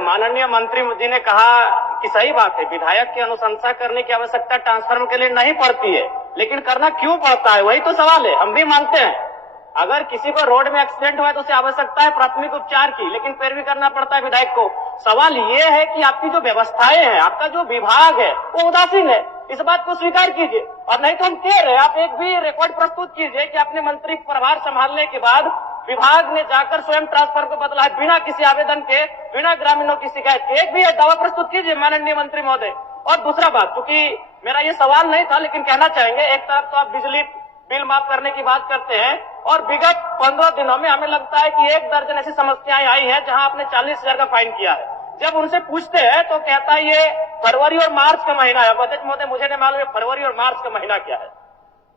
माननीय मंत्री जी ने कहा कि सही बात है, विधायक की अनुशंसा करने की आवश्यकता ट्रांसफर के लिए नहीं पड़ती है, लेकिन करना क्यों पड़ता है, वही तो सवाल है। हम भी मानते हैं अगर किसी को रोड में एक्सीडेंट हुआ तो उसे आवश्यकता है प्राथमिक उपचार की, लेकिन फिर भी करना पड़ता है विधायक को। सवाल ये है कि आपकी जो व्यवस्थाएं हैं, आपका जो विभाग है वो उदासीन है, इस बात को स्वीकार कीजिए। और नहीं तो हम कह रहे हैं, आप एक भी रिकॉर्ड प्रस्तुत कीजिए कि अपने मंत्री प्रभार संभालने के बाद विभाग ने जाकर स्वयं ट्रांसफर को बदला है बिना किसी आवेदन के, बिना ग्रामीणों की शिकायत के। एक भी दावा प्रस्तुत कीजिए माननीय मंत्री महोदय। और दूसरा बात, क्योंकि मेरा ये सवाल नहीं था लेकिन कहना चाहेंगे, एक तरफ तो आप बिजली बिल माफ करने की बात करते हैं और विगत 15 दिनों में हमें लगता है कि 1 दर्जन ऐसी समस्याएं आई हैं जहां आपने 40,000 का फाइन किया है। जब उनसे पूछते हैं तो कहता है ये फरवरी और मार्च का महीना है। अध्यक्ष महोदय, मुझे नहीं मालूम फरवरी और मार्च का महीना क्या है,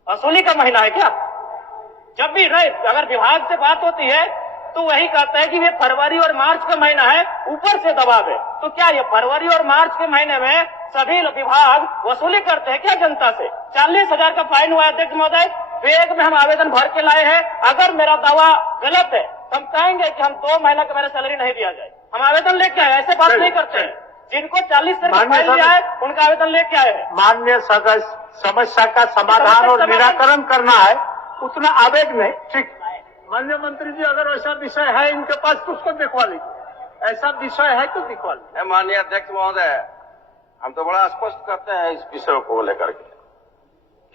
वसूली का महीना है क्या? जब भी नहीं, अगर विभाग से बात होती है तो वही कहता है कि ये फरवरी और मार्च का महीना है, ऊपर से दबाव है। तो क्या ये फरवरी और मार्च के महीने में सभी विभाग वसूली करते हैं क्या जनता से? 40,000 का फाइन हुआ अध्यक्ष महोदय, वेग में हम आवेदन भर के लाए हैं। अगर मेरा दावा गलत है तो हम कहेंगे कि हम 2 महीना का मेरा सैलरी नहीं दिया जाए। हम आवेदन लेके आए, ऐसे बात नहीं करते हैं। जिनको 40,000 का फाइन दिया है उनका आवेदन लेके आए हैं। माननीय सदस्य, समस्या का समाधान और निराकरण करना है, उतना आवेग नहीं। ठीक, माननीय मंत्री जी, अगर ऐसा विषय है इनके पास तो उसको दिखवा लीजिए। ऐसा विषय है तो दिखवा लीजिए। माननीय अध्यक्ष महोदय, हम तो बड़ा स्पष्ट करते हैं इस विषय को लेकर के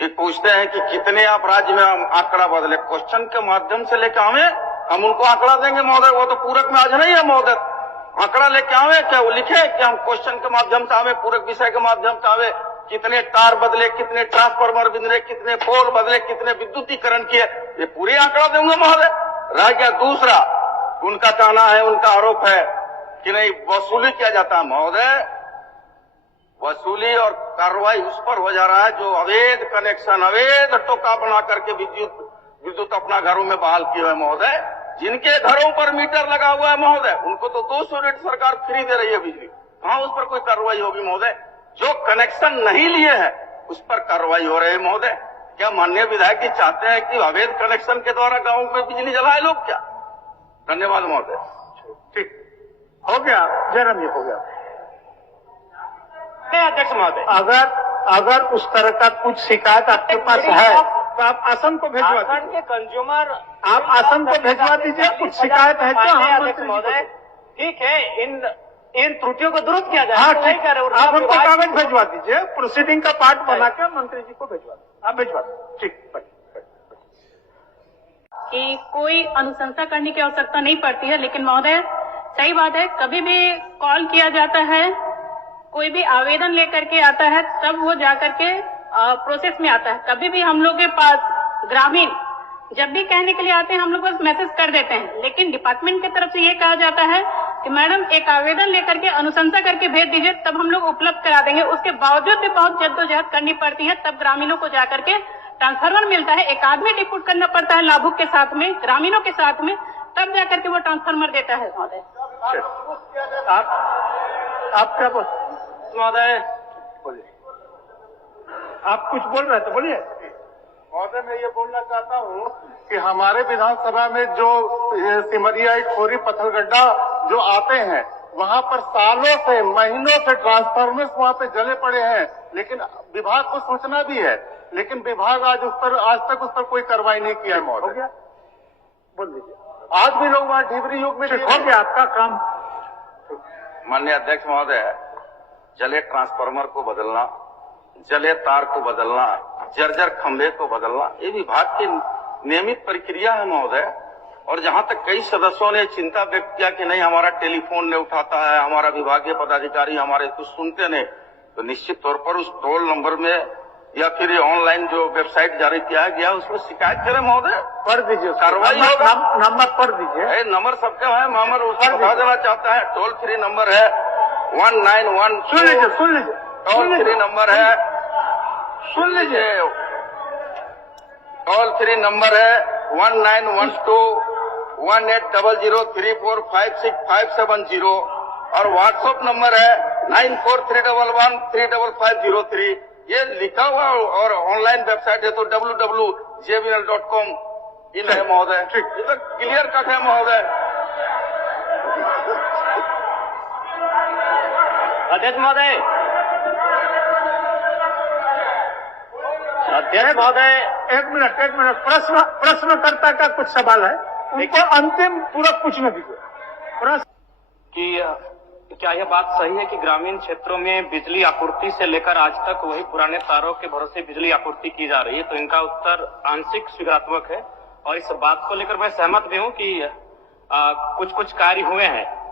कि पूछते हैं कि कितने आप राज्य में हम आंकड़ा बदले, क्वेश्चन के माध्यम से लेकर आवे, हम उनको आंकड़ा देंगे महोदय। वो तो पूरक में आज नहीं है महोदय, आंकड़ा लेके आवे क्या वो लिखे कि हम क्वेश्चन के माध्यम से आवे, पूरक विषय के माध्यम से आवे, कितने तार बदले, कितने ट्रांसफार्मर बदले, कितने पोल बदले, कितने विद्युतीकरण किए, ये पूरी आंकड़ा देंगे महोदय। रह गया दूसरा, उनका कहना है, उनका आरोप है कि नहीं वसूली किया जाता है महोदय। वसूली और कार्रवाई उस पर हो जा रहा है जो अवैध कनेक्शन, अवैध टोका बना करके विद्युत अपना घरों में बहाल किए हुए महोदय। जिनके घरों पर मीटर लगा हुआ है महोदय, उनको तो 200 यूनिट सरकार फ्री दे रही है बिजली, कहां उस पर कोई कार्रवाई होगी महोदय? जो कनेक्शन नहीं लिए हैं उस पर कार्रवाई हो रही है महोदय। क्या माननीय विधायक जी चाहते हैं कि अवैध कनेक्शन के द्वारा गांवों में बिजली जलाए लोग क्या? धन्यवाद महोदय। ठीक, हो गया जयराम जी, हो गया। अध्यक्ष महोदय, अगर उस तरह का कुछ शिकायत आपके पास है तो आप आसन को भिजवा आसन दीजिए। के कंज्यूमर, आप आसन को भिजवा दीजिए। कुछ शिकायत है तो हम अध्यक्ष महोदय, ठीक है, इन त्रुटियों को दुरुस्त किया जाए। हाँ, तो नहीं ठीक, कह रहे, आप उनको कागज भिजवा दीजिए, प्रोसीडिंग का पार्ट बना के मंत्री जी को भिजवा दीजिए। आप भिजवा दीजिए। ठीक, कि कोई अनुशंसा करने की आवश्यकता नहीं पड़ती है, लेकिन महोदय सही बात है, कभी भी कॉल किया जाता है, कोई भी आवेदन लेकर के आता है तब वो जाकर के प्रोसेस में आता है। कभी भी हम लोग के पास ग्रामीण जब भी कहने के लिए आते हैं हम लोग बस मैसेज कर देते हैं, लेकिन डिपार्टमेंट की तरफ से ये कहा जाता है कि मैडम एक आवेदन लेकर के अनुशंसा करके भेज दीजिए, तब हम लोग उपलब्ध करा देंगे। उसके बावजूद भी बहुत जद्दोजहद करनी पड़ती है, तब ग्रामीणों को जाकर के ट्रांसफार्मर मिलता है। एक आदमी डिप्यूट करना पड़ता है लाभुक के साथ में, ग्रामीणों के साथ में, तब जाकर के वो ट्रांसफार्मर देता है महोदय। आप क्या बोल महोदय, बोलिए, आप कुछ बोल रहे थे, बोलिए। महोदय, मैं ये बोलना चाहता हूँ कि हमारे विधानसभा में जो सिमरिया, खोरी, पत्थलगड्ढा जो आते हैं, वहाँ पर सालों से, महीनों से ट्रांसफार्मर्स वहाँ पे जले पड़े हैं, लेकिन विभाग को सूचना भी है, लेकिन विभाग आज तक उस पर कोई कार्रवाई नहीं किया है महोदय। हो गया, बोल दीजिए। आज भी लोग वहाँ ढिबरी युग में हो गया आपका काम। माननीय अध्यक्ष महोदय, जले ट्रांसफार्मर को बदलना, जले तार को बदलना, जर्जर खंभे को बदलना, ये विभाग की नियमित प्रक्रिया है महोदय। और जहां तक कई सदस्यों ने चिंता व्यक्त किया कि नहीं हमारा टेलीफोन नहीं उठाता है, हमारा विभागीय पदाधिकारी हमारे कुछ सुनते नहीं, तो निश्चित तौर पर उस टोल नंबर में या फिर ऑनलाइन जो वेबसाइट जारी किया गया उसमें शिकायत करें महोदय, पढ़ दीजिए, कार्रवाई होगा। नंबर पढ़ दीजिए। नंबर सबका है, मामर उसको बता देना चाहता है। टोल फ्री नंबर है 191। सुन लीजिए, सुन लीजिए, टोल फ्री नंबर है, सुन लीजिए। टोल फ्री नंबर है 1912-1800-3456-570 और व्हाट्सएप नंबर है 9431135503। ये लिखा हुआ और ऑनलाइन वेबसाइट है तो www.jbnl.com इन है महोदय। ठीक, ये तो क्लियर कट है महोदय। अध्यक्ष महोदय, अध्यक्ष महोदय, एक मिनट प्रश्नकर्ता का कुछ सवाल है, उनको अंतिम पूरक पूछने दीजिए। प्रश्न कि क्या यह बात सही है कि ग्रामीण क्षेत्रों में बिजली आपूर्ति से लेकर आज तक वही पुराने तारों के भरोसे बिजली आपूर्ति की जा रही है? तो इनका उत्तर आंशिक स्वीकारात्मक है और इस बात को लेकर मैं सहमत भी हूं कि कुछ कार्य हुए हैं,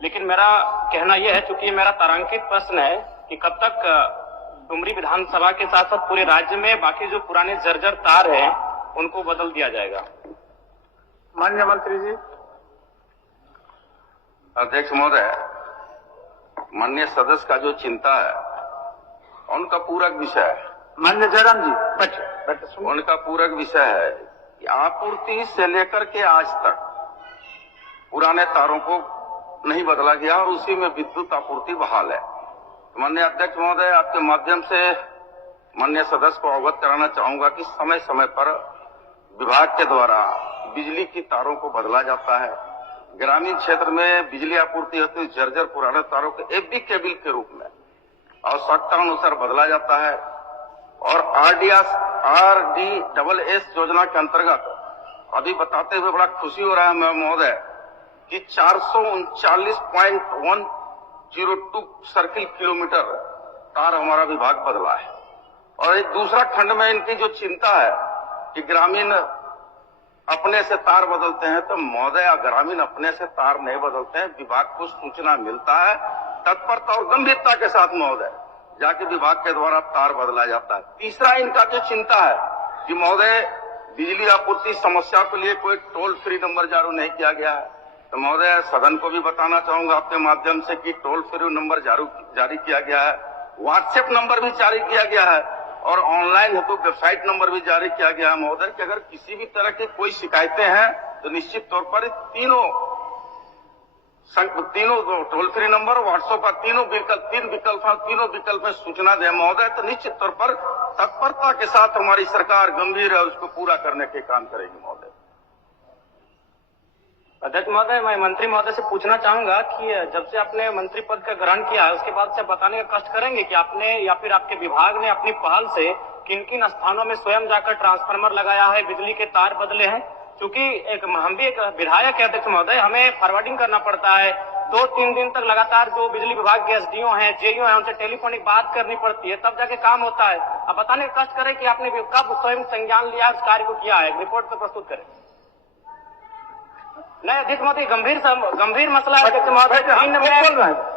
लेकिन मेरा कहना यह है, चूंकि मेरा तारांकित प्रश्न है कि कब तक डुमरी विधानसभा के साथ साथ पूरे राज्य में बाकी जो पुराने जर्जर तार हैं उनको बदल दिया जाएगा? माननीय मंत्री जी। अध्यक्ष महोदय, माननीय सदस्य का जो चिंता है उनका पूरक विषय है। माननीय जयराम जी बैठे उनका पूरक विषय है कि आपूर्ति से लेकर के आज तक पुराने तारों को नहीं बदला गया और उसी में विद्युत आपूर्ति बहाल है। माननीय अध्यक्ष महोदय, आपके माध्यम से माननीय सदस्य को अवगत कराना चाहूंगा कि समय समय पर विभाग के द्वारा बिजली की तारों को बदला जाता है। ग्रामीण क्षेत्र में बिजली आपूर्ति होती है, जर्जर पुराने तारों के एफबी केबल के रूप में आवश्यकता अनुसार बदला जाता है। और RDSS योजना के अंतर्गत अभी बताते हुए बड़ा खुशी हो रहा है महोदय कि 439.102 सर्किल किलोमीटर तार हमारा विभाग बदला है। और एक दूसरा खंड में इनकी जो चिंता है कि ग्रामीण अपने से तार बदलते हैं, तो महोदय ग्रामीण अपने से तार नहीं बदलते हैं, विभाग को सूचना मिलता है, तत्परता और गंभीरता के साथ महोदय जाके विभाग के द्वारा तार बदला जाता है। तीसरा इनका जो चिंता है कि महोदय बिजली आपूर्ति समस्या के लिए कोई टोल फ्री नंबर जारी नहीं किया गया है। तो महोदय सदन को भी बताना चाहूंगा आपके माध्यम से कि टोल फ्री नंबर जारी किया गया है, व्हाट्सएप नंबर भी जारी किया गया है और ऑनलाइन हेतु वेबसाइट नंबर भी जारी किया गया है महोदय कि अगर किसी भी तरह की कोई शिकायतें हैं तो निश्चित तौर पर तीनों टोल फ्री नंबर, व्हाट्सएप पर तीन विकल्प में सूचना दें महोदय, तो निश्चित तौर पर तत्परता के साथ हमारी सरकार गंभीर है, उसको पूरा करने के काम करेगी महोदय। अध्यक्ष महोदय, मैं मंत्री महोदय से पूछना चाहूंगा कि जब से आपने मंत्री पद का ग्रहण किया है उसके बाद से बताने का कष्ट करेंगे कि आपने या फिर आपके विभाग ने अपनी पहल से किन किन स्थानों में स्वयं जाकर ट्रांसफार्मर लगाया है, बिजली के तार बदले हैं? क्योंकि हम भी एक विधायक है अध्यक्ष महोदय, हमें फॉरवर्डिंग करना पड़ता है, 2-3 दिन तक लगातार जो बिजली विभाग के एसडीओ हैं, जेईओ हैं, उनसे टेलीफोनिक बात करनी पड़ती है, तब जाके काम होता है। अब बताने का कष्ट करें कि आपने कब स्वयं संज्ञान लिया, इस कार्य को किया है, रिपोर्ट तो प्रस्तुत करें। नहीं अध्यक्ष महोदय, गंभीर मसला है अध्यक्ष महोदय,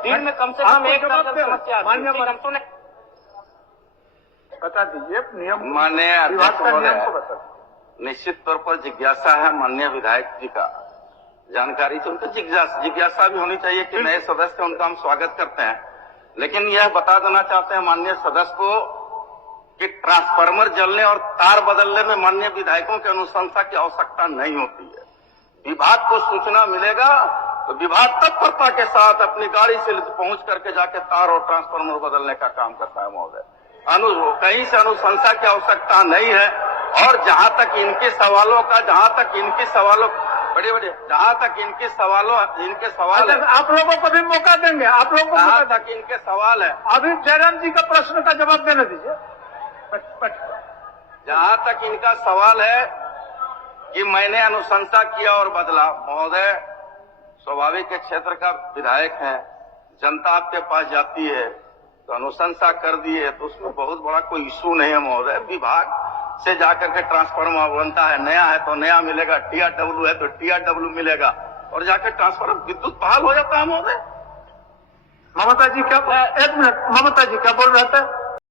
दिन में कम से कम एक समस्या बता दीजिए नियम। माननीय अध्यक्ष महोदय, निश्चित तौर पर जिज्ञासा है माननीय विधायक जी का, जानकारी से उनको जिज्ञासा भी होनी चाहिए कि नए सदस्य उनका हम स्वागत करते हैं, लेकिन यह बता देना चाहते हैं माननीय सदस्य को कि ट्रांसफार्मर जलने और तार बदलने में माननीय विधायकों की अनुशंसा की आवश्यकता नहीं होती है। विभाग को सूचना मिलेगा तो विभाग तत्परता के साथ अपनी गाड़ी से पहुंच करके जाके तार और ट्रांसफार्मर बदलने का काम करता है महोदय। कहीं से अनुशंसा की आवश्यकता नहीं है। और जहां तक इनके सवाल है, आप लोगों को भी मौका देंगे, आप लोगों को जहां तक इनके सवाल है, अभी जयराम जी का प्रश्न का जवाब देने दीजिए। जहां तक इनका सवाल है कि मैंने अनुशंसा किया और बदला, महोदय स्वाभाविक क्षेत्र का विधायक है, जनता आपके पास जाती है तो अनुशंसा कर दी है तो उसमें बहुत बड़ा कोई इशू नहीं है महोदय। विभाग से जाकर के ट्रांसफार्मर बनता है, नया है तो नया मिलेगा, TRW है तो TRW मिलेगा और जाकर ट्रांसफार्मर विद्युत बहाल हो जाता है महोदय। ममता जी क्या, एक मिनट, ममता जी क्या बोल रहे थे?